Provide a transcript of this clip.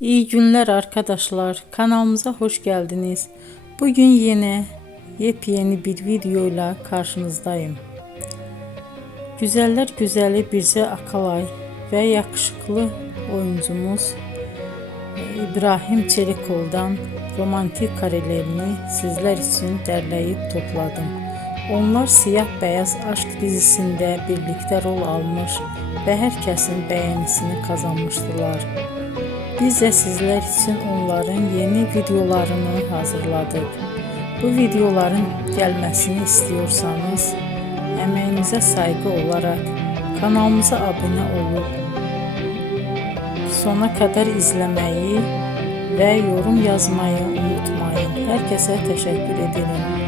İyi günler arkadaşlar. Kanalımıza hoş geldiniz. Bugün yine yepyeni bir videoyla karşınızdayım. Güzeller güzeli Bircə Akalay ve yakışıklı oyuncumuz İbrahim Çelikov'dan romantik karelerini sizler için derleyip topladım. Onlar Siyah Beyaz Aşk dizisinde birlikte rol almış ve herkesin beğenisini kazanmıştılar. Biz de sizler için onların yeni videolarını hazırladık. Bu videoların gelmesini istiyorsanız emeğinize saygı olarak kanalımıza abone olup sona kadar izlemeyi ve yorum yazmayı unutmayın. Herkese teşekkür ederim.